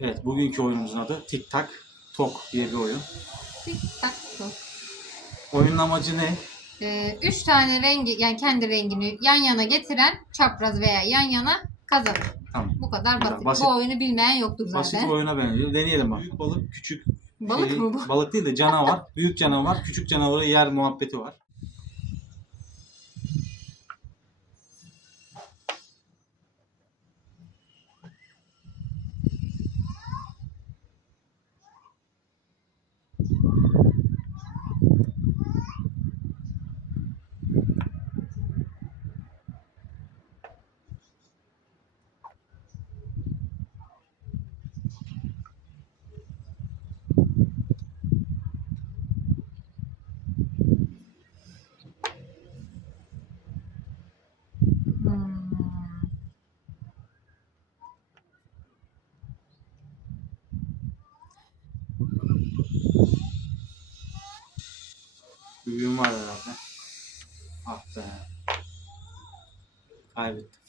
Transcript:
Evet, bugünkü oyunumuzun adı Tik Tak Tok diye bir oyun. Tik tak tok. Oyunun amacı ne? 3 tane rengi, yani kendi rengini yan yana getiren, çapraz veya yan yana kazanır. Tamam. Bu kadar Güzel, basit. Bu oyunu bilmeyen yoktur zaten. Basit bir oyuna benziyor. Deneyelim bak. Büyük balık, küçük Balık mı bu? balık değil de canavar. Büyük canavar, küçük canavarı yer muhabbeti var. Büyüğüm var herhalde. Ah be. Kaybettim.